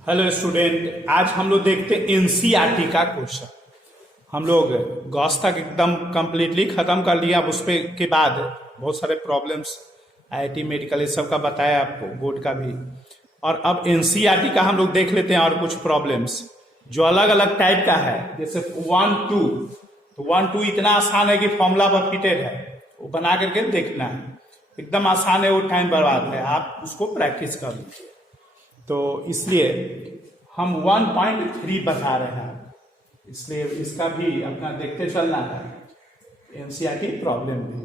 Hello student, आज हम लोग देखते हैं एनसीईआरटी का क्वेश्चन। हम लोग गॉस तक एकदम कंप्लीटली खत्म कर लिया। अब उस पे के बाद बहुत सारे प्रॉब्लम्स आईआईटी मेडिकल इस सब का बताया आपको, बोर्ड का भी। और अब एनसीईआरटी का हम लोग देख लेते हैं और कुछ प्रॉब्लम्स जो अलग अलग टाइप का है। जैसे 1-2, तो 1-2 इतना आसान है कि फॉर्मूला पर फिटेड है, वो बना करके देखना है। एकदम आसान है, वो टाइम बर्बाद है, आप उसको प्रैक्टिस कर लीजिए। तो इसलिए हम 1.3 बता रहे हैं, इसलिए इसका भी अपना देखते चलना है, एनसीईआरटी प्रॉब्लम भी।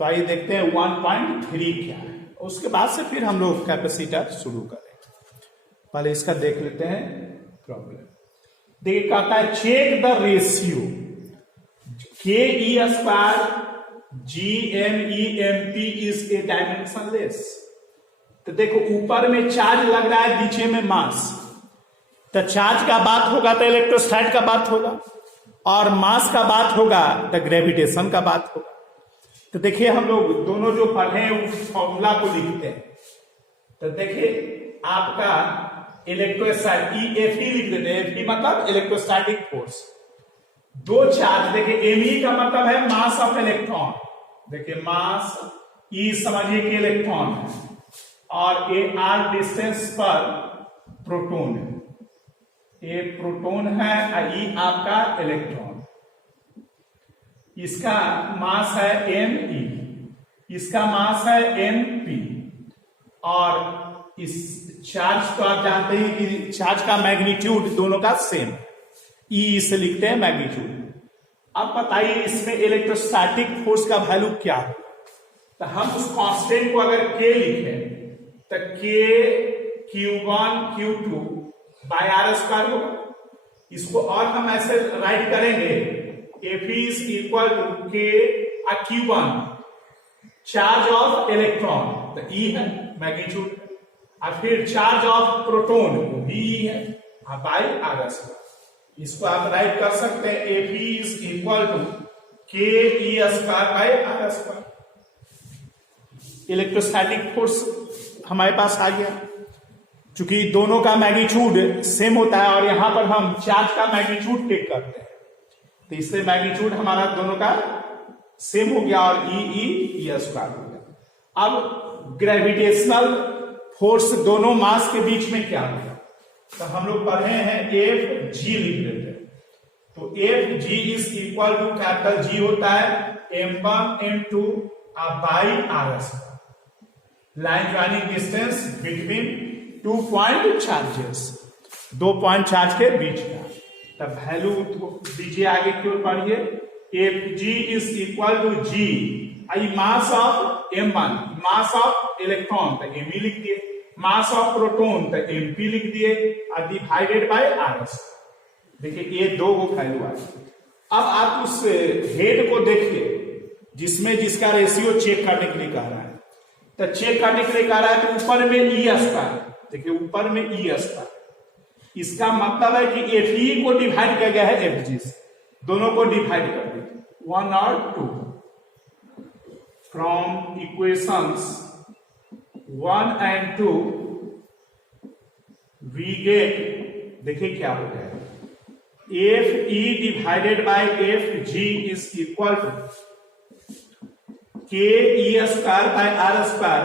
तो आइए देखते हैं 1.3 क्या है, उसके बाद से फिर हम लोग कैपेसिटर शुरू करेंगे। पहले इसका देख लेते हैं प्रॉब्लम। देखिए, कहता है check the ratio K E square GMEMP is a dimensionless. तो देखो, ऊपर में चार्ज लग रहा है, नीचे में मास। तो चार्ज का बात होगा तो इलेक्ट्रोस्टैट का बात होगा, और मास का बात होगा तो ग्रेविटेशन का बात होगा। तो देखिए, हम लोग दोनों जो पढ़े हैं उस फॉर्मूला को लिखते हैं। तो देखिए, आपका इलेक्ट्रोस्टैटिक EFE लिख देते हैं। EFE मतलब इलेक्ट्रोस्टैटिक फोर्स। दो चार्ज, देखिए Me का मतलब है मास ऑफ इलेक्ट्रॉन। देखिए, मास E समझिए कि इलेक्ट्रॉन है, और AR डिस्टेंस पर प्रोटॉन है। A प्रोटॉन है और E आपका इलेक्ट्रॉन। इसका मास है Me, इसका मास है Mp। और इस चार्ज को आप जानते हैं कि चार्ज का मैग्नीट्यूड दोनों का सेम, E से लिखते हैं मैग्नीट्यूड। अब बताइए इसमें इलेक्ट्रोस्टैटिक फोर्स का वैल्यू क्या है। तो हम उस कांस्टेंट को अगर K लिखें तो K Q1 Q2 bye R square होगा। इसको और हम ऐसे राइट करेंगे, Fe is equal to K Q1 charge of electron, तो E है मैग्नीट्यूड, और फिर चार्ज ऑफ प्रोटॉन वो भी E है, बाय R स्क्वायर। इसको आप राइट कर सकते हैं, Fe is equal to K E square by R square. Electrostatic force हमारे पास आ गया। चूंकि दोनों का मैग्नीट्यूड सेम होता है, और यहां पर हम चार्ज का मैग्नीट्यूड टेक करते हैं, तो इससे मैग्नीट्यूड हमारा दोनों का सेम हो गया, और E स्क्वायर हो गया। अब ग्रेविटेशनल फोर्स दोनों मास के बीच में क्या होगा, तो हम लोग पढ़े हैं Fg लिख लेते हैं। तो Fg is equal to capital G होता है M1 M2 by R square. Line joining distance between 2 point charges, 2 point charge के बीच का। तब वैल्यू दीजिए, आगे की ओर पढ़िए। Fg is equal to G, I mass of M1, mass of electron तो Me लिख दिए, मास ऑफ प्रोटॉन तो Mp लिख दिए, और डिवाइडेड बाय R। देखिए, ये दो को वैल्यू आई। अब आप उस हेड को देखिए जिसमें जिसका रेशियो चेक करने के लिए कह रहा है। तो चेक करने के लिए कह रहा है तो ऊपर में E स्क्वायर, देखिए ऊपर में E स्क्वायर, इसका मतलब है कि Fe को डिवाइड किया गया है Fg से, दोनों को डिवाइड कर दीजिए 1 और 2 from equations 1 and 2 we get, देखिए क्या हो गया, Fe divided by Fg is equal to K E square by R square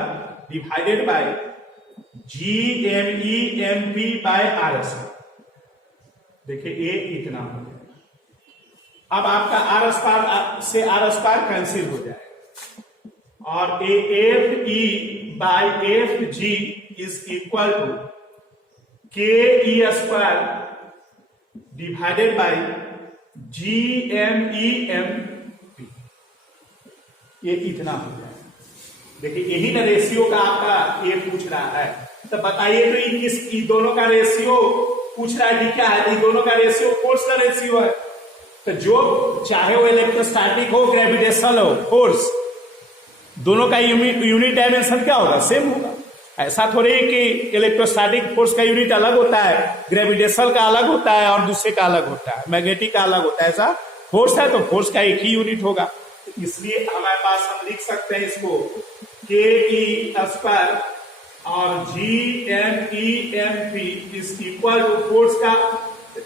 divided by GMEMP by R square. देखिए, ये इतना हो गया। अब आपका R स्क्वायर से R स्क्वायर कैंसिल हो जाएगा, और Fe by Fg is equal to K E square divided by GMEMP। ये इतना हो जाएगा। देखिए, यही ना रेशियो का आपका ये पूछ रहा है। तो बताइए, तो ये दोनों का रेशियो पूछ रहा है कि क्या है। ये दोनों का रेशियो फोर्स का रेशियो है। तो जो चाहे वो इलेक्ट्रोस्टैटिक हो, ग्रेविटेशनल हो, फोर्स दोनों का यूनिट डायमेंशन क्या होगा, सेम होगा। ऐसा थोड़ी कि इलेक्ट्रोस्टैटिक फोर्स का यूनिट अलग होता है, ग्रेविटेशनल का अलग होता है, और दूसरे का अलग होता है, मैग्नेटिक का अलग होता है। ऐसा फोर्स है तो फोर्स का एक ही यूनिट होगा। इसलिए हमारे पास हम लिख सकते हैं इसको K E स्क्वायर और G_M_E_M_P is equal to force का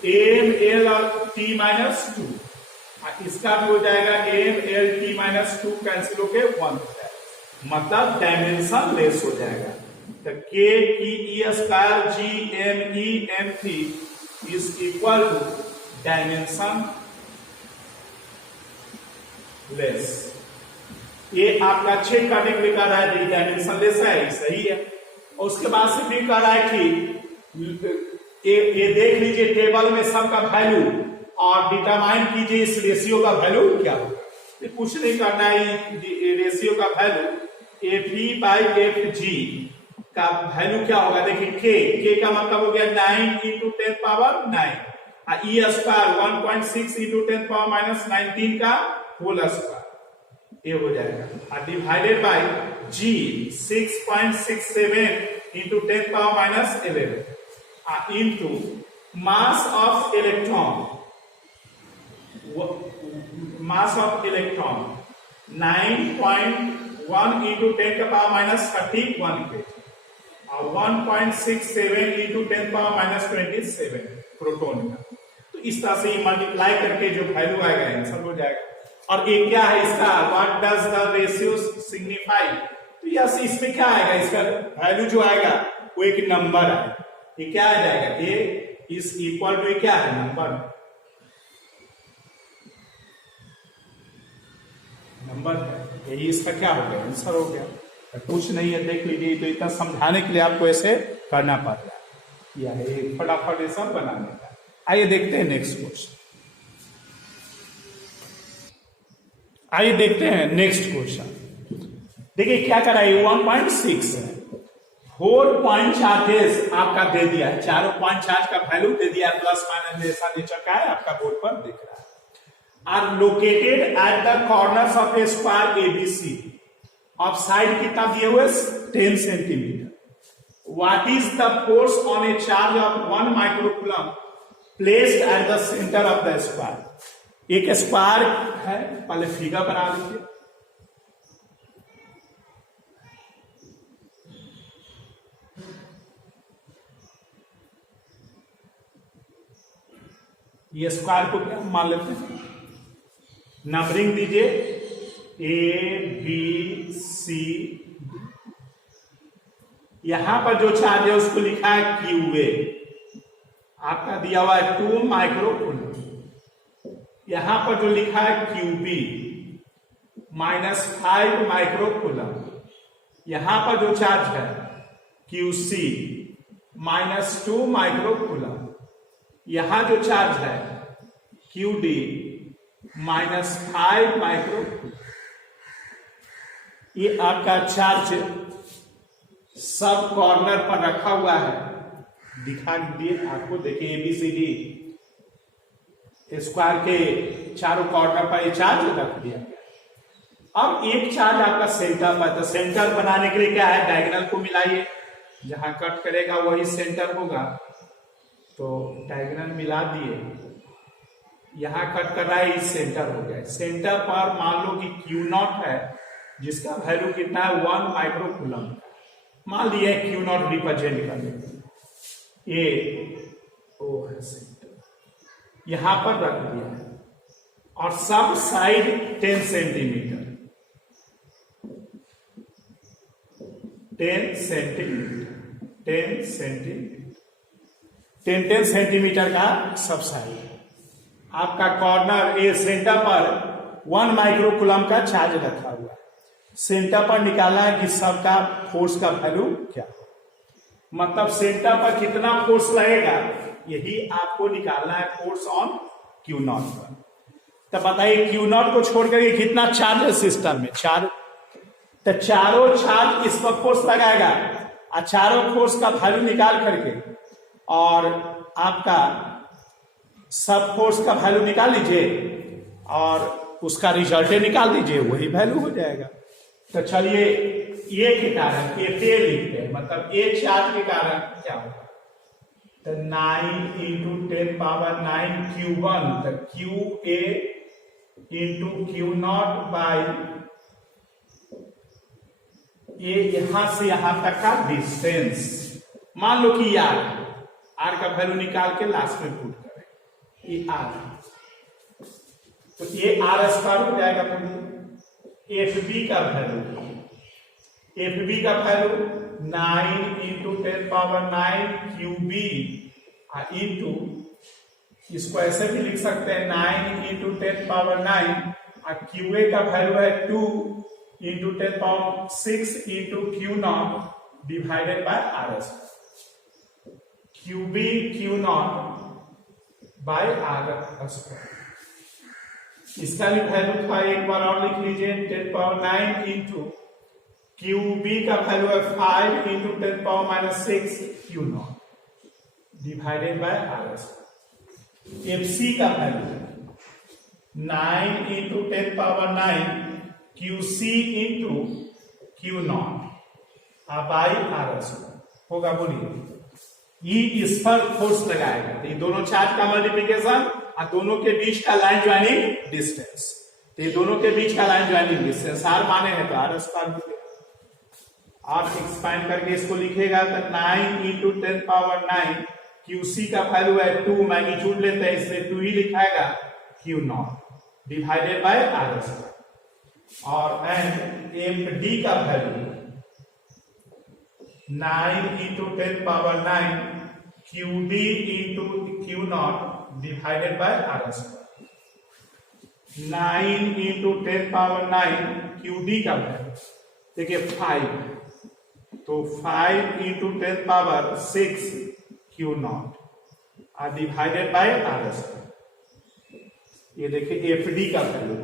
M_L और T माइनस 2, इसका भी हो जाएगा M_L_T माइनस 2 कैंसिल होके 1 हो जाएगा, मतलब डायमेंशन लेस हो जाएगा। तो K_E_2 G_M_E_M_P is equal to dimensionless. ये आपका चेक करने के लिए कह रहा है डायमेंशन लेस है, सही है। और उसके बाद से भी कह रहा है कि ये देख लीजिए टेबल में सबका वैल्यू और डिटरमाइन कीजिए इस रेशियो का वैल्यू क्या होगा। कुछ नहीं करना है, रेशियो का वैल्यू FE/FG का वैल्यू क्या होगा, देखिए K का मतलब हो गया 9 × 10⁻⁹, E² 1.6 × 10⁻−19 का होल स्क्वायर, ये हो जाएगा, और divided by G 6.67 × 10⁻11 into mass of electron 9.1 × 10⁻31 kg और 1.67 × 10⁻27 प्रोटॉन का। तो इस तरह से मल्टीप्लाई करके जो वैल्यू आएगा आंसर हो जाएगा। और ये क्या है इसका, what does the ratio signify, तो यस इसमें क्या आएगा, इसका वैल्यू जो आएगा वो एक नंबर है, ये क्या आ जाएगा, ए इज इक्वल टू क्या है, नंबर, नंबर है, यही इसका क्या हो गया, आंसर हो गया। कुछ नहीं है, देख लीजिए, तो इतना समझाने के लिए आपको ऐसे करना पड़ रहा है, या फटाफट ये सब बनाने का। आइए देखते हैं नेक्स्ट क्वेश्चन, आइए देखते हैं नेक्स्ट क्वेश्चन। देखिए क्या करा है, 1.6 है, 4 पॉइंट चार्जेस आपका दे दिया है, चारों पॉइंट चार्ज का वैल्यू दे दिया है, प्लस माइनस जैसा नेचर का है, आपका बोर्ड पर दिख रहा है। Are located at the corners of a square ABC, of side कितना दिए हुए 10 centimetre. What is the force on a charge of 1 microcoulomb placed at the centre of the square. एक स्क्वायर है, पहले फिगर बना लीजिए, ये स्क्वायर को क्या मान लेते हैं, नंबरिंग दीजिए ABC, यहां पर जो चार्ज है उसको लिखा है QA, आपका दिया हुआ है 2 माइक्रोकूलम, यहां पर जो लिखा है QB -5 माइक्रोकूलम, यहां पर जो चार्ज है QC -2 माइक्रोकूलम, यहां जो चार्ज है QD -5 माइक्रोकूलम। ये आपका चार्ज सब कॉर्नर पर रखा हुआ है, दिखा दिए आपको, देखिए ABCD स्क्वायर के चारों कॉर्नर पर ये चार्ज रख दिया गया। अब एक चार्ज आपका सेंटर पर, तो सेंटर बनाने के लिए क्या है, डायगोनल को मिलाइए, जहां कट करेगा वही सेंटर होगा, तो डायगोनल मिला दिए, यहां कट कर रहा है, इस सेंटर हो गया। सेंटर पर मान लो कि Q0 है, जिसका वैल्यू कितना है 1 माइक्रोकूलम, मान लिया Q0 रिप्रेजेंट करने, ये ओ है सेंटर, यहां पर रख दिया है, और सब साइड 10 सेंटीमीटर, 10 सेंटीमीटर का सब साइड। आपका कॉर्नर ए सेंटर पर 1 माइक्रोकूलम का चार्ज रखा हुआ है, सेंटर पर निकालना है कि सबका फोर्स का वैल्यू क्या, मतलब सेंटर पर कितना फोर्स लगेगा, यही आपको निकालना है, फोर्स ऑन Q0 पर। तो बताइए Q0 को छोड़ करके कितना चार्ज है सिस्टम में, 4, तो चारों चार्ज इस पर फोर्स लगाएगा, और चारों फोर्स का वैल्यू निकाल करके और आपका सब फोर्स का वैल्यू निकाल लीजिए और उसका रिजल्ट निकाल दीजिए, वही वैल्यू हो जाएगा। तो चलिए ये के कारण ये पे लिखते हैं, मतलब एक चार्ज के कारण क्या होगा, तो 9 × 10⁻9 Q1, तो QA × Q0 बाई ये यहां से यहां तक का डिस्टेंस, मान लो कि आर, आर का वैल्यू निकाल के लास्ट में पुट करें, ये आर, तो ये आर स्क्वायर हो जाएगा पूरी। एफ बी का वैल्यू, एफ बी का वैल्यू 9 इंटू 10⁻9 क्यूबी इंटू, इसको ऐसे भी लिख सकते हैं 9 इंटू 10⁻9 और क्यूए का वैल्यू है 2 into 10⁻6 into Q naught divided by are square, q b q naught by are square. इसका भी वैल्यू था, एक बार और लिख लीजिए, 10⁻9 इंटू क्यूबी का वैल्यू है 5 into 10⁻6 Q naught divided by are square. F C का value 9 into 10⁻9 Q C into Q naught by R square होगा। बोलिए, इस पर फोर्स लगाएगा, तो ये दोनों चार्ज का मल्टीप्लीकेशन और दोनों के बीच का लाइन ज्वाइनिंग डिस्टेंस, तो ये दोनों के बीच का लाइन ज्वाइनिंग डिस्टेंस आर माने हैं तो आर स्क्वायर। आप एक्सपांड करके इसको लिखेगा तो 9 इंटू 10⁻9 क्यू सी का वैल्यू है 2, मैग्नीट्यूड लेते हैं इसलिए 2 ही लिखाएगा, Q naught divided by are square. और एंड एफ डी का value 9 into 10⁻9 Q D into Q naught divided by are square. 9 into 10⁻9 Q D का वैल्यू देखिए 5, तो 5 into 10⁻6 Q naught divided by are square. ये देखिए F D का value.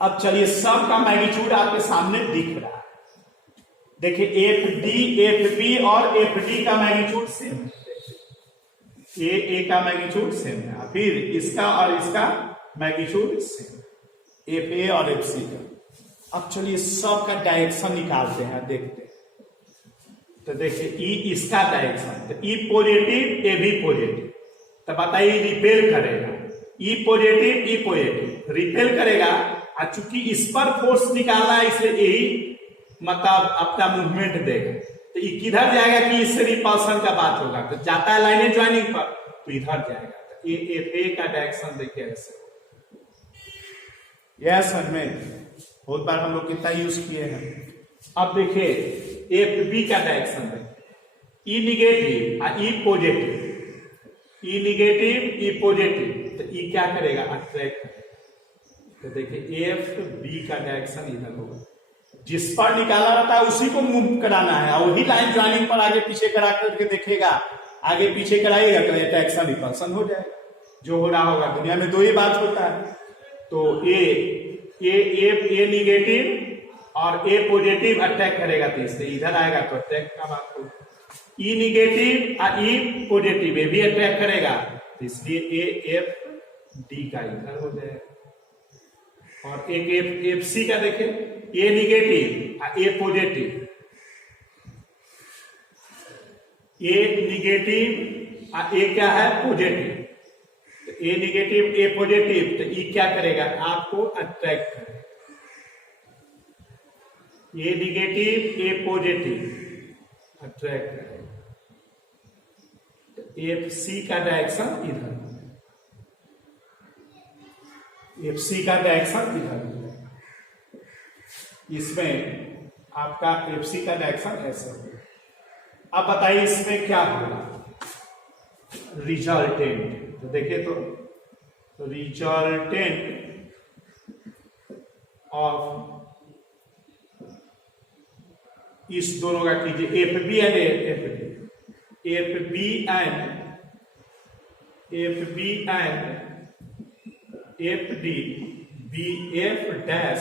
अब चलिए सब का मैग्नीट्यूड आपके सामने दिख रहा है, देखिए एफ डी, एफ बी और एफ डी का मैग्नीट्यूड सेम है, ए का मैग्नीट्यूड सेम है, फिर इसका और इसका मैग्नीट्यूड सेम, एफ ए और एफ सी का। अब चलिए सब का डायरेक्शन निकालते हैं, देखते हैं। तो देखिए ई इसका डायरेक्शन, तो ई पॉजिटिव ए भी पॉजिटिव, तो बताइए रिपेल करेगा, ई पॉजिटिव ई पॉजिटिव रिपेल करेगा, और चूंकि इस पर फोर्स निकालना है इसलिए यही मतलब अपना मूवमेंट देगा, तो ये किधर जाएगा कि इससे रिपल्सन का बात होगा, तो जाता है लाइन ज्वाइनिंग पर तो इधर जाएगा। तो ये एफ ए का डायरेक्शन देखिए ऐसे, यह समझ में बहुत बार हम लोग कितना यूज किए हैं। अब देखिए एफ बी का डायरेक्शन देखिए, ई निगेटिव और ई पॉजिटिव, ई निगेटिव ई पॉजिटिव, तो ई क्या करेगा, अट्रैक्ट करेगा। तो देखिए एफ बी का डायरेक्शन इधर होगा, जिस पर निकाला रहता है उसी को मूव कराना है, और वही लाइन ज्वाइनिंग पर आगे पीछे करा करके देखेगा, आगे पीछे कराइएगा तो अट्रैक्शन रिपल्सन हो जाएगा, जो हो रहा होगा। दुनिया में दो ही बात होता है, तो ए निगेटिव और ए पॉजिटिव अटैक करेगा तो इससे इधर आएगा तो अटैक का बात होगा। ई निगेटिव और ई पॉजिटिव ये भी अटैक करेगा तो इसलिए ए एफ डी का इधर हो जाएगा। और एक एफ सी का देखें, ए निगेटिव और ए पॉजिटिव, ए निगेटिव और ए क्या है पॉजिटिव, तो ए निगेटिव ए पॉजिटिव, तो ई क्या करेगा, आपको अट्रैक्ट करेगा। ए निगेटिव ए पॉजिटिव अट्रैक्ट करेगा, तो एफ सी का डायरेक्शन इधर, एफ सी का डायरेक्शन इधर, इसमें आपका एफ सी का डायरेक्शन ऐसा होगा। अब बताइए इसमें क्या होगा, रिजल्टेंट, तो देखिए तो रिजल्टेंट ऑफ इस दोनों का कीजिए, F B and F D, F B and F D B F dash,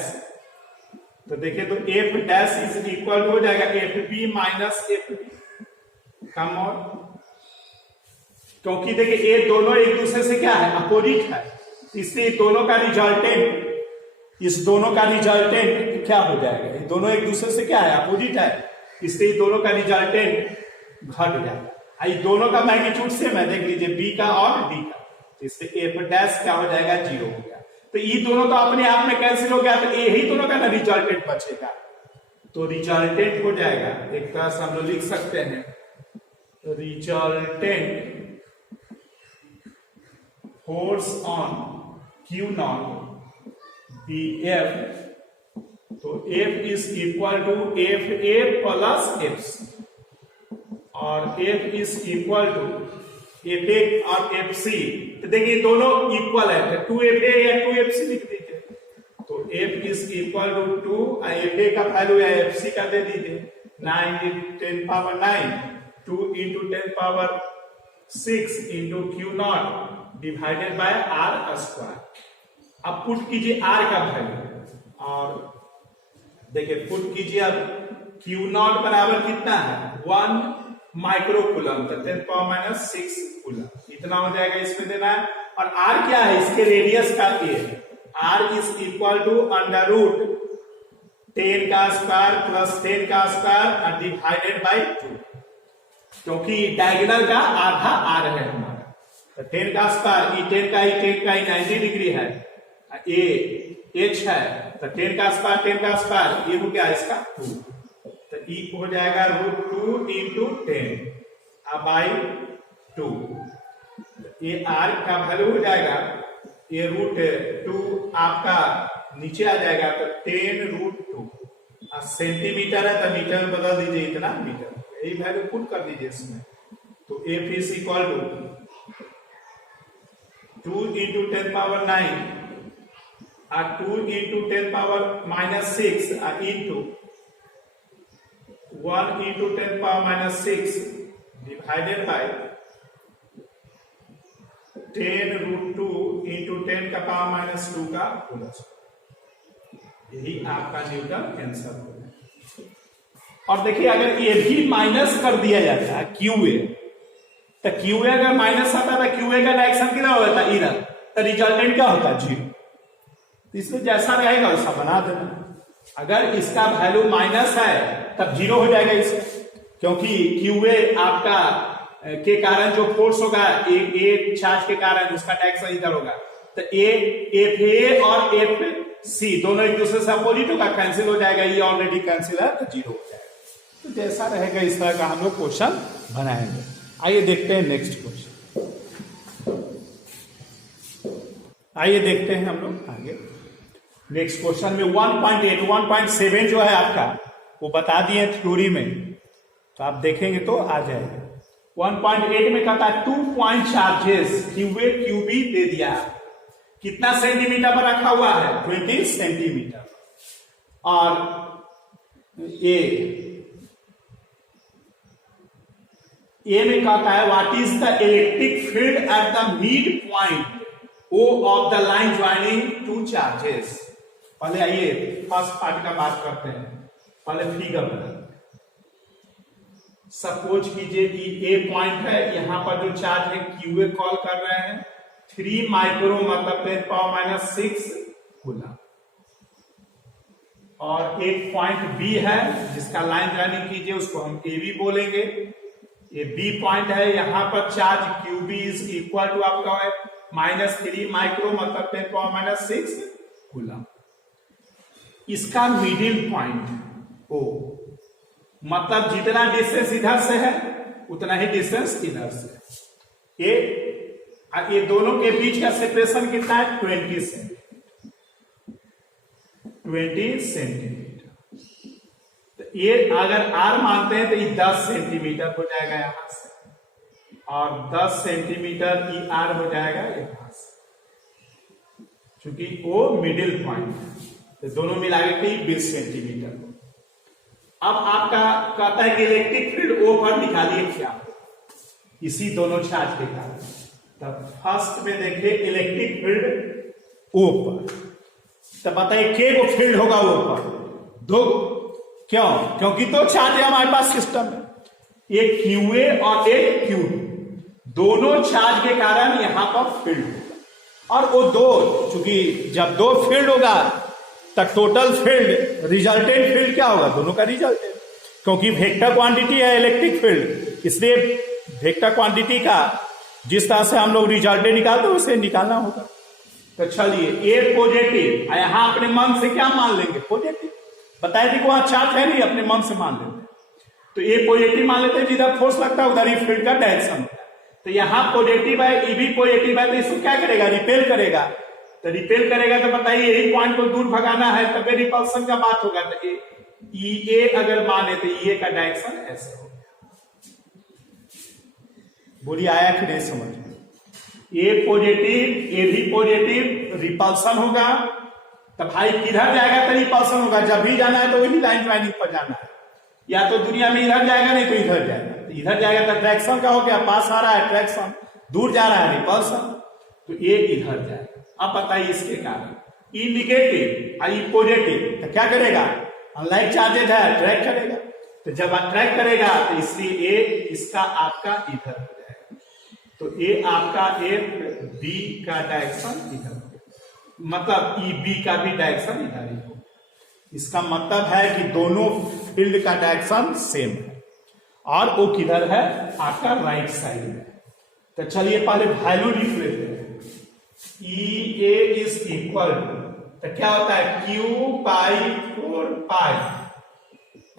तो देखिए तो एफ डैश इज इक्वल हो जाएगा F B minus F D, कम और, क्योंकि देखिए ये दोनों एक दूसरे से क्या है, अपोजिट है, इसलिए दोनों का रिजल्टेंट, इस दोनों का रिजल्टेंट क्या हो जाएगा, ये दोनों एक दूसरे से क्या है, अपोजिट है, इसलिए दोनों का रिजल्टेंट घट जाएगा। ये दोनों का मैग्नीट्यूड सेम है, देख लीजिए बी का और डी का, इसलिए एफ डैश क्या हो जाएगा, 0 हो गया। तो ये दोनों तो अपने आप में कैंसिल हो गया, तो यही दोनों का ना रिजल्टेंट बचेगा, तो रिजल्टेंट हो जाएगा, एक तरह से हम लोग लिख सकते हैं resultant force on Q naught be F, तो F is equal to F A plus F C, और F is equal to F A और एफ सी। तो देखिए दोनों इक्वल है, तो 2fa या 2fc लिख दीजिए। तो f is equal to 2, F A का वैल्यू या एफ सी का दे दीजिए 9 × 10 power 9, 2 × 10 power 6 into Q naught divided by are square. अब पुट कीजिए r का वैल्यू, और देखिए पुट कीजिए, अब क्यू नॉट बराबर कितना है 1 माइक्रो कूलम, तो 10⁻⁶ कूलम, इतना हो जाएगा, इसमें देना है। और r क्या है, इसके रेडियस का a है, r इज इक्वल टू √10 का स्क्वायर प्लस 10 का स्क्वायर डिवाइडेड बाय 2, क्योंकि डायगोनल का आधा r है हमारा, तो 10 का स्क्वायर, ई 10 का ही 90 डिग्री है, a h है, तो 10 का स्क्वायर 10 का स्क्वायर, ये हो गया इसका 2, तो ई हो जाएगा √2 × 10 बाई 2, ये r का वैल्यू हो जाएगा, ये √2 आपका नीचे आ जाएगा, तो 10√2 सेंटीमीटर है, तो मीटर में बदल दीजिए, इतना मीटर, यही वैल्यू पुट कर दीजिए इसमें। तो F is equal to 2 × 10 power 9 और 2 × 10 power -6 into 1 × 10 power -6 divided by 10√2 × 10 का पावर -2 का होल स्क्वायर, यही आपका न्यूटन आंसर हो गया। और देखिए अगर ये भी माइनस कर दिया जाता है QA, तो QA अगर माइनस आता है तो QA का डायरेक्शन कितना हो जाता है इधर, तो रिजल्टेंट क्या होता है 0, तो इसमें जैसा रहेगा वैसा बना देना। अगर इसका वैल्यू माइनस है तब 0 हो जाएगा इसका, क्योंकि QA आपका के कारण जो फोर्स होगा ए चार्ज के कारण उसका डायरेक्शन इधर होगा, तो एफ ए और एफ सी दोनों एक दूसरे से अपोजिट होगा, कैंसिल हो जाएगा, ये ऑलरेडी कैंसिल है, तो 0 हो जाएगा। तो जैसा रहेगा इस तरह का हम लोग क्वेश्चन बनाएंगे। आइए देखते हैं नेक्स्ट क्वेश्चन, आइए देखते हैं हम लोग आगे नेक्स्ट क्वेश्चन में 1.8 1.7 जो है आपका वो बता दिए थ्योरी में, तो आप देखेंगे तो आ जाएगा। 1.8 में कहता है 2 पॉइंट चार्जेस QA QB दे दिया है, कितना सेंटीमीटर पर रखा हुआ है 20 सेंटीमीटर, और ए में कहता है what is the electric field at the mid point O of the line joining two charges. पहले आइए फर्स्ट पार्ट का बात करते हैं, पहले फिगर बना। सपोज कीजिए कि ए पॉइंट है, यहां पर जो चार्ज है QA कॉल कर रहे हैं 3 माइक्रो मतलब 10⁻⁶ कूलम, और एक पॉइंट बी है जिसका लाइन ज्वाइनिंग कीजिए, उसको हम ए बी बोलेंगे। ये बी पॉइंट है, यहां पर charge QB is equal to आपका है -3 माइक्रो मतलब 10⁻⁶ कूलम। इसका मिडिल पॉइंट O मतलब जितना डिस्टेंस इधर से है उतना ही डिस्टेंस इधर से। ये दोनों के बीच का सेपरेशन कितना है 20 सेंटीमीटर। तो ये अगर R मानते हैं तो ये 10 सेंटीमीटर हो जाएगा यहां से, और 10 सेंटीमीटर ई R हो जाएगा यहां से, क्योंकि वो मिडिल पॉइंट है, तो दोनों मिला के 20 सेंटीमीटर। अब आपका कहता है कि इलेक्ट्रिक फील्ड O पर निकालिए क्या, इसी दोनों चार्ज के कारण। तब फर्स्ट में देखिए इलेक्ट्रिक फील्ड O पर, तब बताइए के वो फील्ड होगा O पर 2, क्यों? क्योंकि दो चार्ज है हमारे पास सिस्टम में, एक QA और एक QB, दोनों चार्ज के कारण यहां पर फील्ड होगा। और वो दो, चूंकि जब दो फील्ड होगा तब टोटल फील्ड रिजल्टेंट फील्ड क्या होगा, दोनों का रिजल्टेंट, क्योंकि वेक्टर क्वांटिटी है इलेक्ट्रिक फील्ड, इसलिए वेक्टर क्वांटिटी का जिस तरह से हम लोग रिजल्टेंट निकालते हैं उसे निकालना होगा। तो चलिए ए पॉजिटिव, यहां अपने मन से क्या मान लेंगे पॉजिटिव, बताए थे कि वहां चार्ज है नहीं, अपने मन से मान लेते हैं। तो ए पॉजिटिव मान लेते हैं, जिधर फोर्स लगता है उधर ही फील्ड का डायरेक्शन होता है। तो यहाँ पॉजिटिव है, ई भी पॉजिटिव है, तो इसको क्या करेगा, रिपेल करेगा। तो रिपेल करेगा तो बताइए यही पॉइंट को दूर भगाना है, तब रिपल्सन का बात होगा। तो ई ए अगर माने तो ई ए का डायरेक्शन ऐसे होगा। बोलिए आया कि नहीं समझ में? ए पॉजिटिव, ए भी पॉजिटिव, रिपल्सन होगा। तो भाई किधर जाएगा तो रिपल्सन होगा। जब भी जाना है तो वही लाइन ज्वाइनिंग पर जाना है। या तो दुनिया में इधर जाएगा, नहीं तो इधर जाएगा। तो इधर जाएगा तो अट्रैक्शन का हो गया, पास आ रहा है अट्रैक्शन, दूर जा रहा है रिपल्सन, तो ये इधर जाएगा। अब बताइए इसके कारण ई निगेटिव और ई पॉजिटिव, तो क्या करेगा, अनलाइक चार्जेज है, अट्रैक्ट करेगा। तो जब अट्रैक्ट करेगा तो इसलिए ए इसका आपका इधर हो जाएगा। तो ए आपका ए बी का डायरेक्शन इधर हो गया, मतलब ई बी का भी डायरेक्शन इधर ही हो। इसका मतलब है कि दोनों फील्ड का डायरेक्शन सेम है। और वो किधर है, आपका राइट साइड में। तो चलिए पहले वैल्यू लिख लेते हैं। E A is equal to, तो क्या होता है, Q pi 4 pi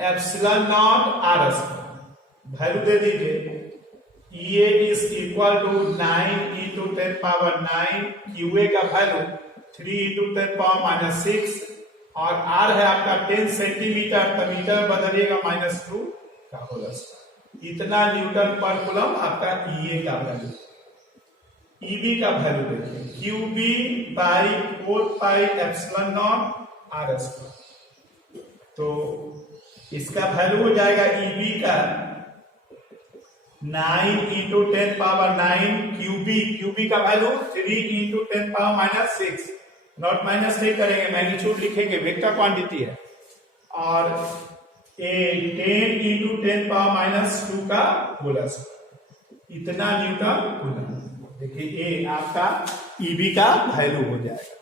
epsilon naught are square. Value दे दीजिए, E A is equal to 9 into 10 power 9, Q A का वैल्यू 3 इंटू 10 पावर -6, और आर है आपका 10 सेंटीमीटर, तो मीटर बदलिएगा -2 का होल स्क्वायर। इतना न्यूटन पर कूलम आपका ई ए का वैल्यू। ई बी का वैल्यू देखिए, q b by 4 pi epsilon naught are square. तो इसका वैल्यू हो जाएगा ई बी का 9 इंटू 10 पावर 9 क्यूबी का value 3 into 10 power -6, not minus नहीं करेंगे, मैग्नीट्यूड लिखेंगे, वेक्टर क्वांटिटी है। और ए 10 इंटू 10 पावर -2 का होल स्क्वायर, इतना न्यूटन कूलम। देखिए ए आपका ईबी का वैल्यू हो जाएगा।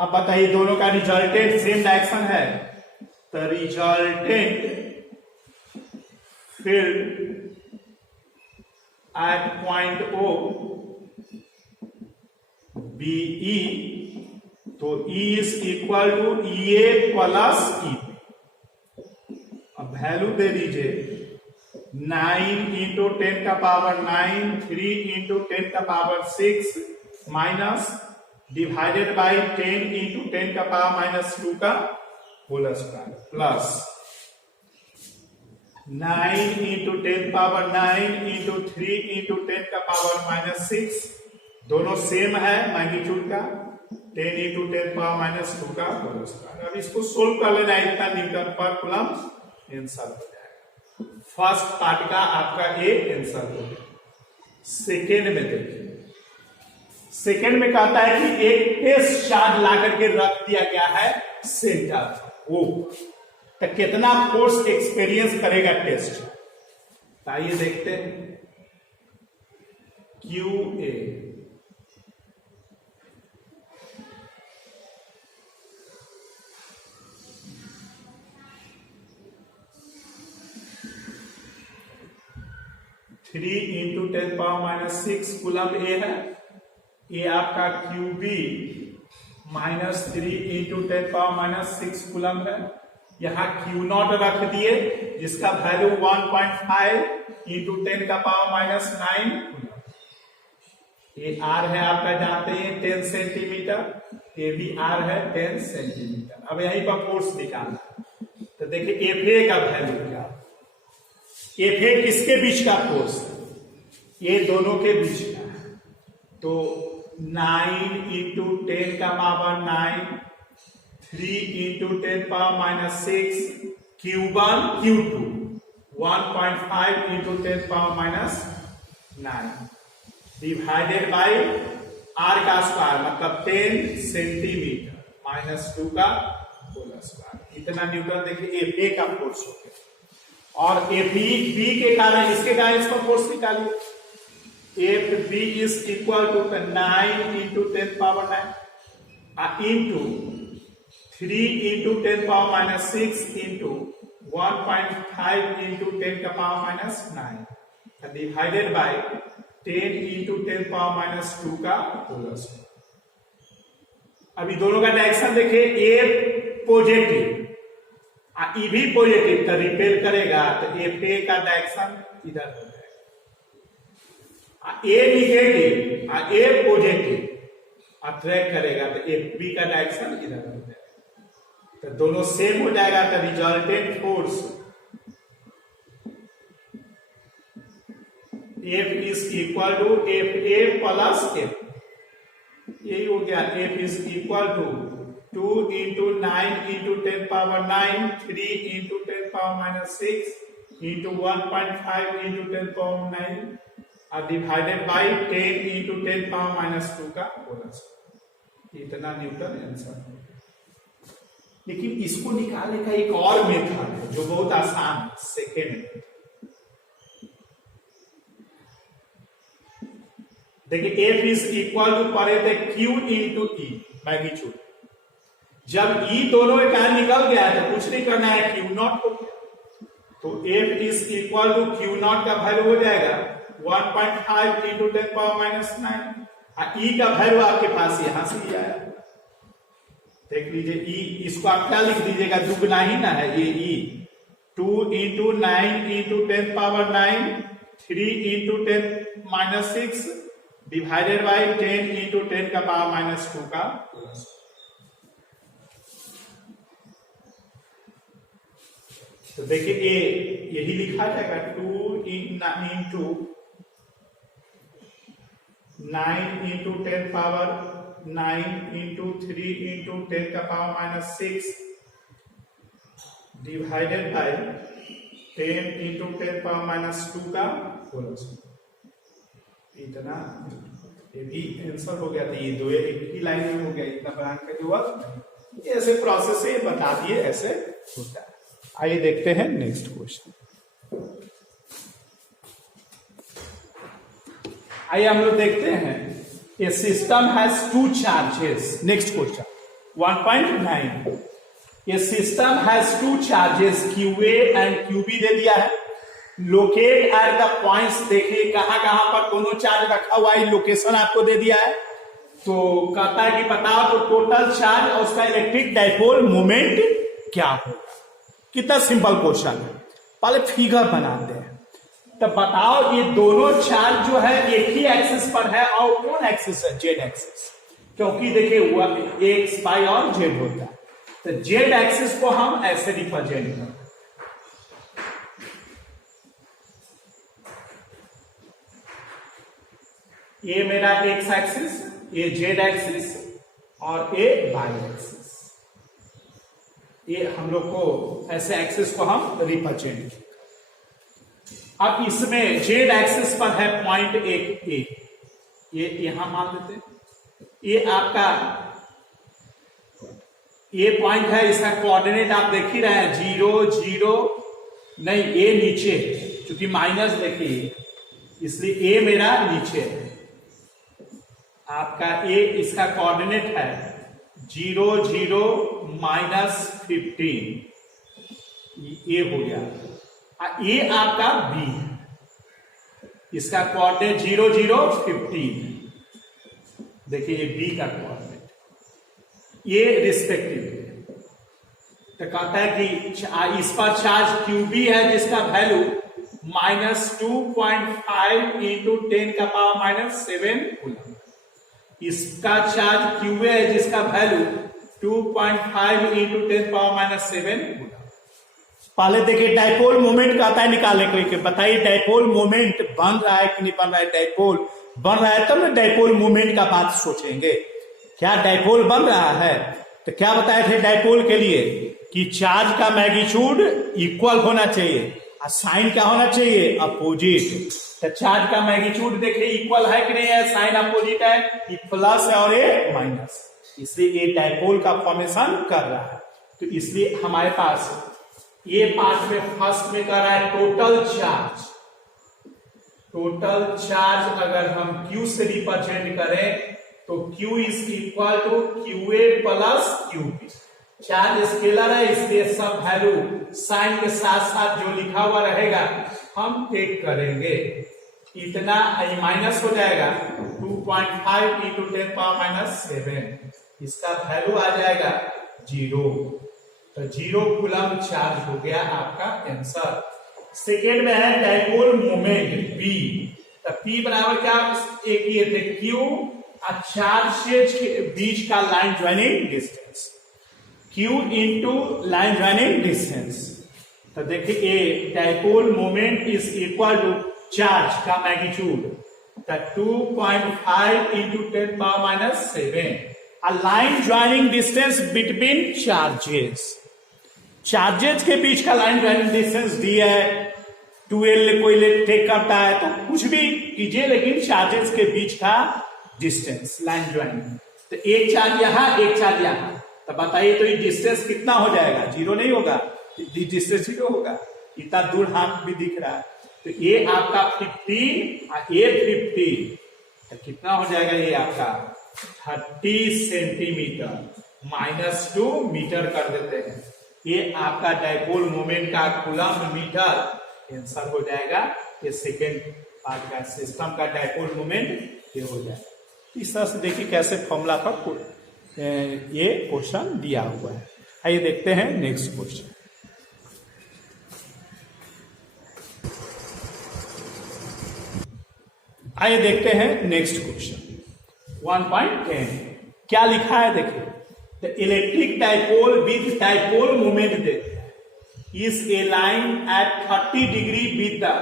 अब बताइए दोनों का रिजल्टेंट सेम डायरेक्शन है, तो resultant field at point O be, तो E is equal to E A plus E. अब वैल्यू दे दीजिए, 9 इंटू 10 का पावर 9, 3 इंटू 10 का power 6 minus divided by 10 into 10 का पावर -2 का whole square plus 9 into 10 power 9 into 3 into 10 का power -6, दोनों सेम है मैग्नीट्यूड का, 10 इंटू 10 पावर -2 का होल स्क्वायर। अब इसको सोल्व कर लेना, इतना न्यूटन पर कूलम आंसर हो जाएगा। फर्स्ट पार्ट का आपका ए आंसर हो गया। सेकेंड में देखिए, सेकेंड में कहता है कि एक टेस्ट चार्ज ला करके रख दिया गया है सेंटर ओ, तो कितना फोर्स एक्सपीरियंस करेगा टेस्ट। आइए देखते हैं, Q A three into 10 power -6 coulomb A है। ये आपका Q B -3 into 10 power -6 coulomb है। यहाँ क्यू नॉट रख दिए, जिसका वैल्यू 1.5 इंटू 10 का पावर -9 कूलम। ये आर है आपका, जानते हैं 10 सेंटीमीटर, ये भी आर है 10 सेंटीमीटर। अब यहीं पर फोर्स निकालना, तो देखिए एफ ए का वैल्यू क्या, एफ ए किसके बीच का फोर्स है, ये दोनों के बीच का है। तो 9 इंटू 10 का power 9, 3 into 10 power -6, Q1 Q2 1.5 into 10 power -9 divided by R का स्क्वायर, मतलब 10 सेंटीमीटर -2 का होल स्क्वायर। इतना न्यूटन देखिए एफ ए का फोर्स हो गया। और एफ बी के कारण, इसके कारण इसका फोर्स निकालिए, F B is equal to 9 into 10 power 9 into 3 into 10 power -6 into 1.5 into 10 का power -9 divided by 10 into 10 power -2 का होल स्क्वायर। अभी दोनों का डायरेक्शन देखिए, ए पॉजिटिव ई भी पॉजिटिव तो रिपेल करेगा तो एफ ए का डायरेक्शन इधर हो जाएगा, ए निगेटिव ए पॉजिटिव अट्रैक्ट करेगा तो एफ बी का डायरेक्शन इधर हो जाएगा, तो दोनों सेम हो जाएगा। तो resultant force F is equal to F A plus F, यही हो गया। F is equal to 2 into 9 into 10 power 9, 3 into 10 power minus 6 into 1.5 into 10 power 9 और divided by 10 into 10 power minus 2 का होल स्क्वायर। इतना newton answer है। लेकिन इसको निकालने का एक और मेथड है जो बहुत आसान है, सेकेंड मेथड। देखिए एफ इज इक्वल टू पढ़े थे क्यू इंटू ई मैग्नीट्यूड। जब ई दोनों का निकल गया है तो कुछ नहीं करना है, क्यू नॉट हो गया, तो F is equal to q naught का वैल्यू हो जाएगा 1.5 इंटू 10 पावर माइनस 9। ई का वैल्यू आपके पास यहां से ही आया, देख लीजिए। ई इसको आप क्या लिख दीजिएगा, दुगना ही ना है ये ई। 2 into 9 into 10 power 9, 3 into 10 minus 6 divided by 10 into 10 का पावर माइनस 2 का। तो देखिए ए यही लिखा जाएगा 2 into 9 into 10 power 9 into 3 into 10 का power minus 6 divided by 10 into 10 power minus 2 का होल स्क्वायर। इतना ये भी आंसर हो गया था। ये दो एक ही लाइन में हो गया, इतना बनाने का जरूरत। ऐसे प्रोसेस से बता दिए, ऐसे होता है। आइए देखते हैं नेक्स्ट क्वेश्चन। आइए हम लोग देखते हैं a system has 2 charges. Next question 1.9। A system has 2 charges QA and QB दे दिया है। लोकेट एट द पॉइंट्स, देखिए कहां कहां पर दोनों चार्ज रखा हुआ है, लोकेशन आपको दे दिया है। तो कहता है कि बताओ तो टोटल चार्ज और उसका इलेक्ट्रिक डाइपोल मोमेंट क्या होगा। कितना सिंपल क्वेश्चन है, पहले फिगर बनाते हैं। तो बताओ ये दोनों चार्ज जो है एक ही एक्सिस पर है, और कौन एक्सिस है, जेड एक्सिस, क्योंकि देखिए एक्स वाई और जेड होता है। तो जेड एक्सिस को हम ऐसे रिप्रेजेंट करते हैं, ये मेरा एक्स एक्सिस, ये जेड एक्सिस और ये वाई एक्सिस। ये हम लोग को ऐसे एक्सिस को हम रिप्रेजेंट किया। अब इसमें जेड एक्सिस पर है पॉइंट एक ए, ये यहां मान लेते हैं। ये आपका ये पॉइंट है, इसका कोऑर्डिनेट आप देख ही रहे हैं 0 0 नहीं, ए नीचे क्योंकि माइनस देखिए, इसलिए ए मेरा नीचे है। आपका ए इसका कोऑर्डिनेट है 0 0 -15, ये हो गया। ये आपका बी है, इसका कोऑर्डिनेट 0 0 15। देखिए ये बी का कोऑर्डिनेट, ये रिस्पेक्टिव। तो कहता है कि इस पर चार्ज QB है जिसका वैल्यू -2.5 इंटू 10 का पावर -7 कूलम। इसका चार्ज QA है जिसका वैल्यू 2.5 इंटू 10 पावर -7 कूलम। पहले देखिए डाइपोल मोमेंट कहता है निकालने के, बताइए डाइपोल मोमेंट बन रहा है कि नहीं बन रहा है। डाइपोल बन रहा है तब ना डाइपोल मोमेंट का बात सोचेंगे। क्या डाइपोल बन रहा है, तो क्या बताए थे डाइपोल के लिए कि चार्ज का मैग्नीट्यूड इक्वल होना चाहिए और साइन क्या होना चाहिए, अपोजिट। तो चार्ज का मैग्नीट्यूड देखिए इक्वल है कि नहीं है, साइन अपोजिट है, ये प्लस है और ये माइनस, इसलिए ये डाइपोल का फॉर्मेशन कर रहा है। तो इसलिए हमारे पास ये पार्ट में फर्स्ट में कर रहा है टोटल चार्ज। टोटल चार्ज अगर हम Q से रिप्रेजेंट करें तो Q is equal to QA plus QB। Charge scalar है इसलिए सब वैल्यू साइन के साथ साथ जो लिखा हुआ रहेगा हम टेक करेंगे। इतना माइनस हो जाएगा 2.5 इंटू 10 पावर -7, इसका वैल्यू आ जाएगा 0। तो 0 कूलम चार्ज हो गया आपका आंसर। सेकेंड में है डाइपोल मोमेंट P, तो P बराबर क्या एक किए थे, Q और चार्जेज के बीच का line joining distance, Q into line joining distance. तो देखिए a dipole moment is equal to charge का मैग्नीट्यूड, तो 2.5 into 10 power minus 7, a line joining distance between charges, charges के बीच का लाइन ज्वाइनिंग डिस्टेंस दी है, 2L कोई टेक करता है तो कुछ भी कीजिए, लेकिन चार्जेस के बीच का डिस्टेंस लाइन ज्वाइनिंग, तो एक चार्ज यहां एक चार्ज यहां, तो बताइए तो ये डिस्टेंस कितना हो जाएगा, 0 नहीं होगा, डिस्टेंस 0 होगा, इतना दूर हाथ भी दिख रहा है, तो ये आपका 50 और ये 50, तो कितना हो जाएगा ये आपका 30 सेंटीमीटर, -2 मीटर कर देते हैं। ये आपका डाइपोल मोमेंट का कूलम मीटर आंसर हो जाएगा। ये सेकेंड पार्ट का सिस्टम का डाइपोल मोमेंट ये हो जाएगा। इस तरह से देखिए कैसे फॉर्मूला पर ये क्वेश्चन दिया हुआ है। आइए देखते हैं नेक्स्ट क्वेश्चन। आइए देखते हैं नेक्स्ट क्वेश्चन 1.10 क्या लिखा है, देखिए the electric dipole with dipole moment देते हैं is a line at 30 degree with the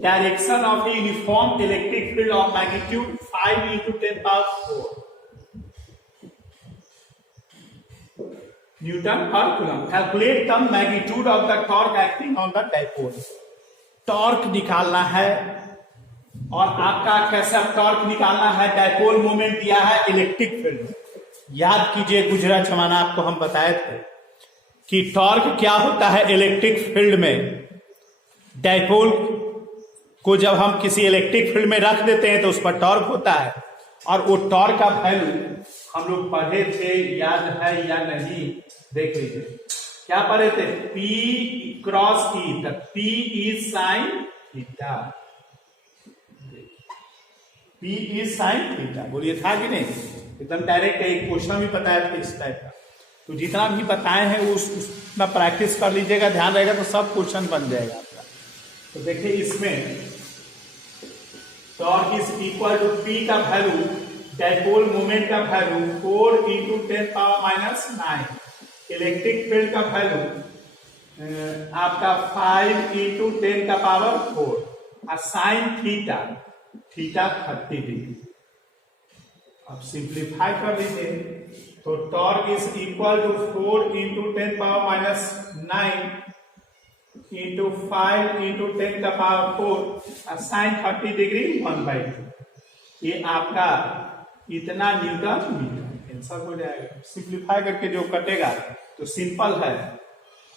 direction of a uniform electric field of magnitude 5 into 10 power 4 Newton per coulomb. Calculate the magnitude of the torque acting on the dipole. Torque निकालना है और आपका कैसा torque निकालना है, dipole moment दिया है electric field में। याद कीजिए गुजरात जमाना आपको हम बताए थे कि टॉर्क क्या होता है इलेक्ट्रिक फील्ड में। डाइपोल को जब हम किसी इलेक्ट्रिक फील्ड में रख देते हैं तो उस पर टॉर्क होता है, और वो टॉर्क का वैल्यू हम लोग पढ़े थे, याद है या नहीं देख लीजिए। क्या पढ़े थे, P क्रॉस E, तो P is sine theta, P is sine theta. बोलिए था कि नहीं, एकदम डायरेक्ट एक क्वेश्चन भी बताया था इस टाइप का। तो जितना भी बताए हैं उतना प्रैक्टिस कर लीजिएगा, ध्यान रहेगा तो सब क्वेश्चन बन जाएगा आपका। तो देखिए इसमें torque is equal to P का वैल्यू, डाइपोल मोमेंट का value 4 into 10 power minus 9, electric field का वैल्यू आपका 5 इंटू 10 का पावर 4, और साइन थीटा 30 डिग्री। अब सिंप्लीफाई कर लीजिए तो torque is equal to 4 into 10 power minus 9 into 5 into 10 का पावर 4 और साइन 30 डिग्री 1/2। ये आपका इतना न्यूटन मीटर आंसर हो जाएगा। सिंप्लीफाई करके जो कटेगा तो सिंपल है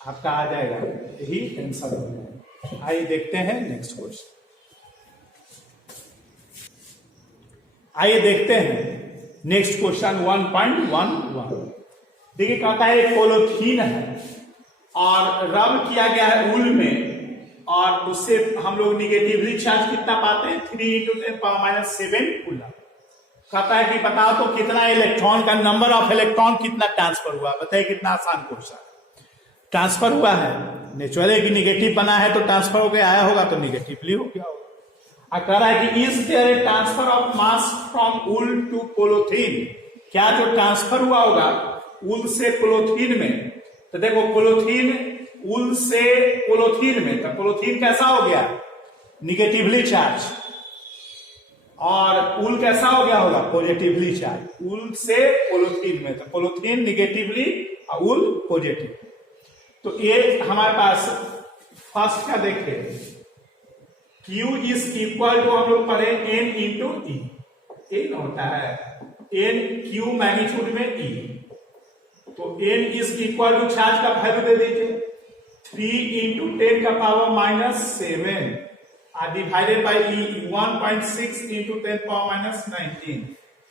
आपका आ जाएगा, यही आंसर हो जाएगा। आइए देखते हैं नेक्स्ट क्वेश्चन। आइए देखते हैं नेक्स्ट क्वेश्चन 1.11। देखिए कहता है एक पॉलीथीन है और रब किया गया है उल में, और उससे हम लोग निगेटिवली चार्ज कितना पाते हैं, 3 इंटू 10 पावर माइनस 7 कूलम। कहता है कि बताओ तो कितना इलेक्ट्रॉन का नंबर ऑफ इलेक्ट्रॉन कितना ट्रांसफर हुआ, बताइए कितना आसान क्वेश्चन। ट्रांसफर हुआ है, नेचुरली कि निगेटिव बना है तो ट्रांसफर होकर आया होगा तो निगेटिवली हो गया होगा। कह रहा है कि is there a transfer of mass from wool to polythene, क्या जो ट्रांसफर हुआ होगा वुल से पोलोथीन में, तो देखो पोलोथीन वुल से पोलोथीन में, तो पोलोथीन कैसा हो गया, निगेटिवली चार्ज, और वुल कैसा हो गया होगा, पॉजिटिवली चार्ज। वुल से पोलोथीन में, तो पोलोथीन निगेटिवली और वुल पॉजिटिव। तो ये हमारे पास फर्स्ट का देखिए Q इज इक्वल टू हम लोग पढ़े N इंटू E, N होता है N Q मैग्नीट्यूड में E, तो N is equal to charge का वैल्यू दे दीजिए 3 इंटू 10 का power minus 7 divided by E 1.6 into 10 power minus 19।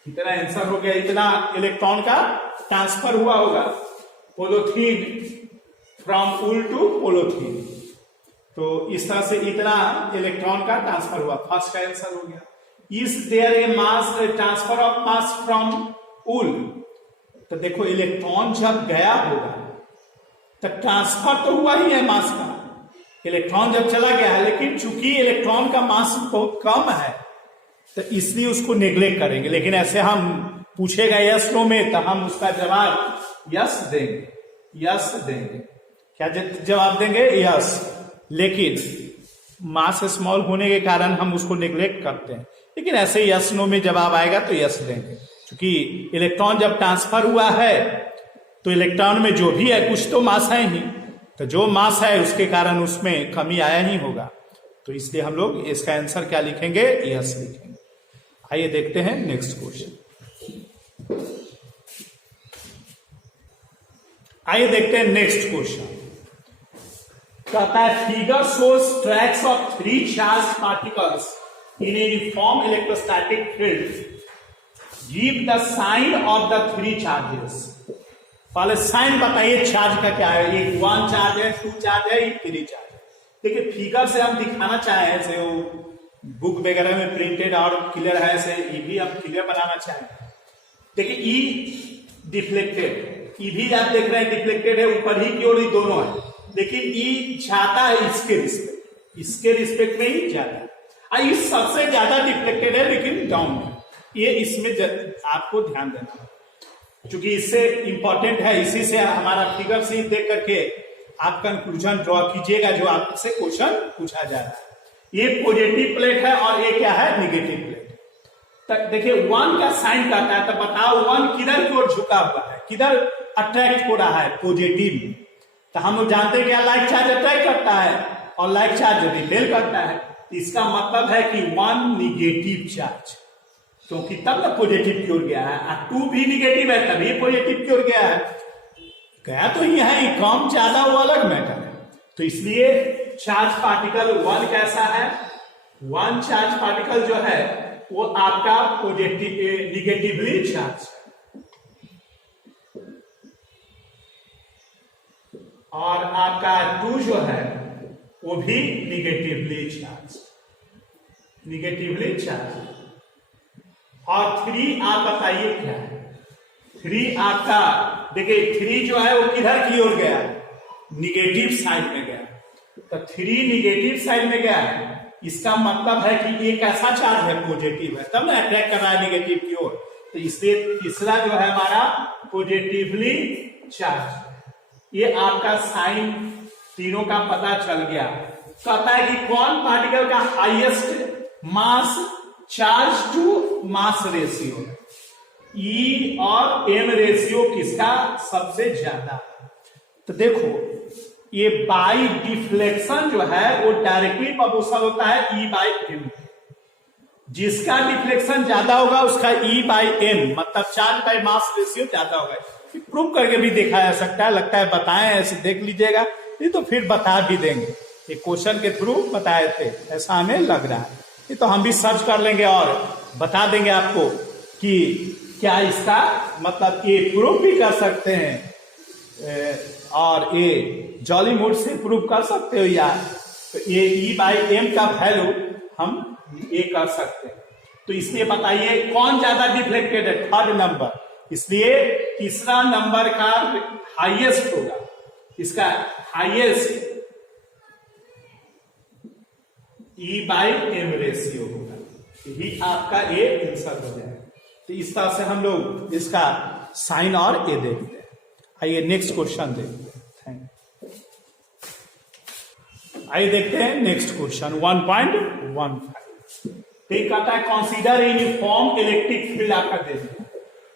इतना आंसर हो गया, इतना इलेक्ट्रॉन का ट्रांसफर हुआ होगा polythene from wool to polythene. तो इस तरह से इतना इलेक्ट्रॉन का ट्रांसफर हुआ, फर्स्ट का आंसर हो गया। Is there a mass transfer of mass from wool, तो देखो इलेक्ट्रॉन जब गया होगा तो ट्रांसफर तो हुआ ही है मास का, इलेक्ट्रॉन जब चला गया है, लेकिन चूंकि इलेक्ट्रॉन का मास बहुत कम है तो इसलिए उसको नेग्लेक्ट करेंगे। लेकिन ऐसे हम पूछेगा यस नो में तो हम उसका जवाब यस देंगे, यस देंगे। क्या जवाब देंगे? यस। लेकिन मास स्मॉल होने के कारण हम उसको नेग्लेक्ट करते हैं, लेकिन ऐसे यस नो में जवाब आएगा तो यस देंगे, क्योंकि इलेक्ट्रॉन जब ट्रांसफर हुआ है तो इलेक्ट्रॉन में जो भी है कुछ तो मास है ही, तो जो मास है उसके कारण उसमें कमी आया ही होगा, तो इसलिए हम लोग इसका आंसर क्या लिखेंगे? यस लिखेंगे। आइए देखते हैं नेक्स्ट क्वेश्चन। आइए देखते हैं नेक्स्ट क्वेश्चन। कहता है figure shows tracks of 3 charge particles in a uniform electrostatic field, give the sign of the 3 charges. पहले साइन बताइए चार्ज का क्या है, ये 1 चार्ज है, 2 चार्ज है, 3 चार्ज है। देखिए फिगर से हम दिखाना चाहें, ऐसे वो बुक वगैरह में प्रिंटेड और क्लियर है, ऐसे ये भी हम क्लियर बनाना चाहें। देखिए ई डिफ्लेक्टेड, ई भी आप देख रहे हैं डिफ्लेक्टेड है, ऊपर ही की ओर ही दोनों है, लेकिन ई जाता है इसके रिस्पेक्ट में ही जाता है। ई सबसे ज्यादा डिफ्लेक्टेड है लेकिन डाउन है, ये इसमें आपको ध्यान देना है, क्योंकि इससे इंपॉर्टेंट है। इसी से हमारा फिगर से देख करके आप कंक्लूजन ड्रॉ कीजिएगा जो आपसे क्वेश्चन पूछा जा रहा है। ये पॉजिटिव प्लेट है और ये क्या है? Negative plate. तक देखिए 1 का साइन कहता है, तो बताओ 1 किधर की ओर झुका हुआ है, किधर अट्रैक्ट हो रहा है? पॉजिटिव। तो हम लोग जानते हैं क्या लाइक चार्ज अट्रैक्ट करता है और लाइक चार्ज रिपेल करता है, इसका मतलब है कि 1 निगेटिव चार्ज, क्योंकि तब ना पॉजिटिव की ओर गया है, और 2 भी निगेटिव है तभी पॉजिटिव की ओर गया है। गया तो ये है, कम ज्यादा वो अलग मैटर है। तो इसलिए चार्ज पार्टिकल 1 कैसा है? 1 चार्ज पार्टिकल जो है वो आपका पॉजिटिव निगेटिवली चार्ज है, और आपका 2 जो है वो भी निगेटिवली चार्ज और 3 आप बताइए क्या है? 3 आपका देखिए 3 जो है वो किधर की ओर गया? निगेटिव साइड में गया। तो 3 निगेटिव साइड में गया है, इसका मतलब है कि ये कैसा चार्ज है? पॉजिटिव है, तब ना अट्रैक्ट कर रहा है निगेटिव की ओर। तो इसलिए तीसरा जो है हमारा पॉजिटिवली चार्ज। ये आपका साइन तीनों का पता चल गया। कहता है कि कौन पार्टिकल का highest mass charge to mass ratio, e और एम रेशियो किसका सबसे ज्यादा है? तो देखो ये बाई डिफ्लेक्शन जो है वो डायरेक्टली प्रोपोर्शनल होता है ई बाई एम। जिसका डिफ्लेक्शन ज्यादा होगा उसका ई बाई एम मतलब चार्ज बाई मास रेशियो ज्यादा होगा। प्रूव करके भी देखा जा सकता है, लगता है बताएं, ऐसे देख लीजिएगा, नहीं तो फिर बता भी देंगे। ये क्वेश्चन के थ्रू बताए थे, ऐसा हमें लग रहा है। ये तो हम भी सर्च कर लेंगे और बता देंगे आपको कि क्या इसका मतलब ये प्रूव भी कर सकते हैं और ये जॉली मूड से प्रूव कर सकते हो यार। तो ये ई बाई एम का वैल्यू हम ये कर सकते हैं। तो इसलिए बताइए कौन ज्यादा डिफ्लेक्टेड है? 3rd नंबर, इसलिए तीसरा नंबर का हाईएस्ट होगा, इसका highest E by M ratio होगा, यही आपका ये आंसर हो जाएगा। तो इस तरह से हम लोग इसका साइन और ए देखते हैं। आइए नेक्स्ट क्वेश्चन देखते हैं। Thank you. आइए देखते हैं नेक्स्ट क्वेश्चन 1.15। ये कहता है कंसीडर यूनिफॉर्म इलेक्ट्रिक फील्ड आपका दे दिया,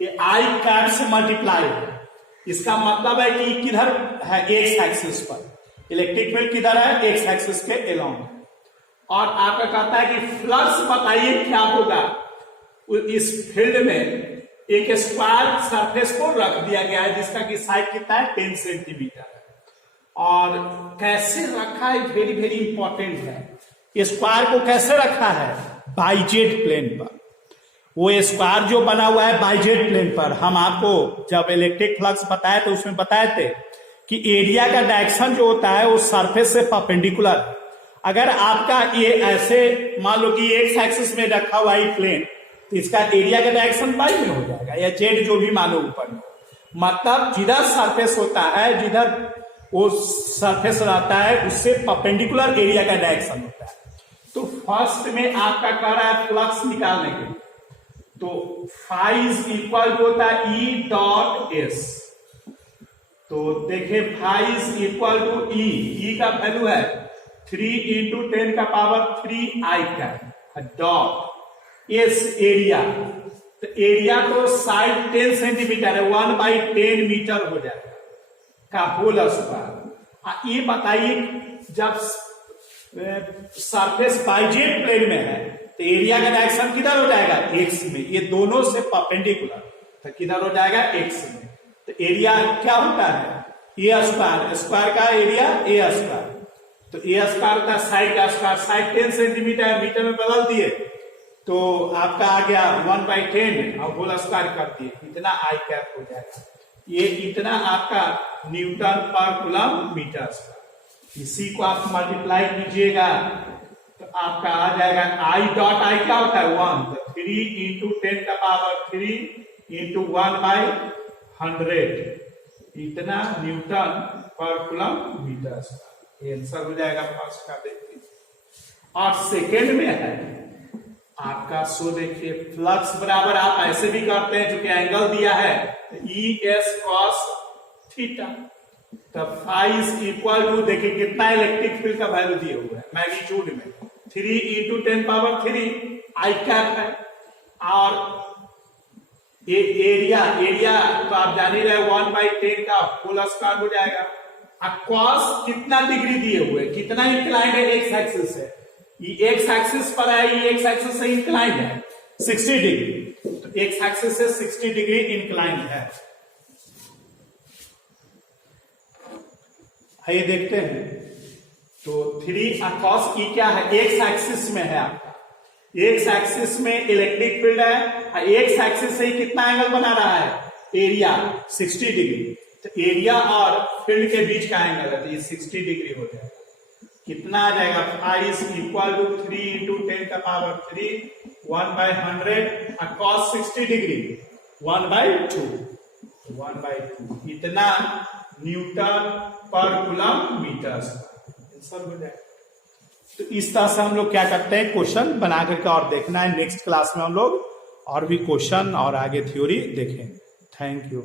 ये आई कैप से मल्टीप्लाई है। इसका मतलब है कि किधर है? एक्स एक्सिस पर। इलेक्ट्रिक फील्ड किधर है? एक्स एक्सिस के अलोंग। और आपका कहता है कि फ्लक्स बताइए क्या होगा? इस फील्ड में एक स्क्वायर सरफेस को रख दिया गया है जिसका कि साइज कितना है? 10 सेंटीमीटर। और कैसे रखा है? वेरी वेरी इंपॉर्टेंट है। स्क्वायर को कैसे रखा है? बाइजेट प्लेन पर। वो स्क्वायर जो बना हुआ है बाइजेट प्लेन पर, हम आपको जब इलेक्ट्रिक फ्लक्स बताए तो उसमें बताए थे कि एरिया का डायरेक्शन जो होता है वो सरफेस से परपेंडिकुलर। अगर आपका ये ऐसे मान लो कि एक्स एक्सिस में रखा हुआ है प्लेन, तो इसका एरिया का डायरेक्शन वाई में हो जाएगा, या जेड जो भी मानो ऊपर में। मतलब जिधर सरफेस होता है, जिधर वो सरफेस रहता है, उससे परपेंडिकुलर एरिया का डायरेक्शन होता है। तो फर्स्ट में आपका कह रहा है फ्लक्स निकालने के लिए, तो फाई इज इक्वल टू होता है ई डॉट एस। तो देखिए फाई इज इक्वल टू ई का वैल्यू है 3 इंटू 10 का पावर 3 आई का डॉट एस एरिया। तो एरिया तो साइड 10 सेंटीमीटर है, 1/10 मीटर हो जाएगा का होल स्क्वायर। ये बताइए जब सरफेस बाइजेट प्लेन में है तो एरिया का डायरेक्शन किधर हो जाएगा, एक्स में। ये दोनों से परपेंडिकुलर, तो किधर हो जाएगा, एक्स में। तो एरिया क्या होता है, ए स्क्वायर, स्क्वायर का एरिया ए स्क्वायर। तो ए स्क्वायर होता है साइड का स्क्वायर, साइड 10 सेंटीमीटर, मीटर में बदल दिए तो आपका आ गया 1/10 और होल स्क्वायर कर दिए, इतना आई कैप हो जाएगा। ये इतना आपका न्यूटन पर कूलम मीटर। इसी को आप मल्टीप्लाई कीजिएगा तो आपका आ जाएगा आई डॉट आई क्या होता है 1, तो 3 इंटू 10 का पावर 3 इंटू 1/100, इतना newton per coulomb metre. Answer हो जाएगा फर्स्ट का। देखिए और सेकेंड में है आपका, सो देखिए फ्लक्स बराबर आप ऐसे भी करते हैं, जो कि एंगल दिया है ई एस कॉस थीटा। तब फाई इज इक्वल टू, देखिए कितना इलेक्ट्रिक फील्ड का वैल्यू दिए हुए है मैग्नीट्यूड में, 3 इंटू 10 पावर 3 आई कैप है। और एरिया तो आप जान ही रहे 1/10 का होल स्क्वायर हो जाएगा। कॉस कितना डिग्री दिए हुए, कितना इंक्लाइंड है एक्स एक्सिस से, ये एक्स एक्सिस पर है, ये एक्स एक्सिस से इंक्लाइंड है 60 डिग्री। तो एक्स एक्सिस से 60 डिग्री इंक्लाइंड है। आइए देखते हैं। तो 3 कॉस ई क्या है, एक्स एक्सिस में है आपका, एक्स एक्सिस में इलेक्ट्रिक फील्ड है, एक्स एक्सिस से ही कितना एंगल बना रहा है, एरिया 60 डिग्री। तो एरिया और फील्ड के बीच का एंगल है, तो ये 60 डिग्री हो जाएगा। कितना आ जाएगा, phi is equal to 3 into 10 का पावर 3 1/100 कॉस 60 डिग्री 1/2, इतना न्यूटन पर कूलम मीटर सब हो जाएगा। तो इस तरह से हम लोग क्या करते हैं, क्वेश्चन बना करके और देखना है। नेक्स्ट क्लास में हम लोग और भी क्वेश्चन और आगे थ्योरी देखेंगे। Thank you.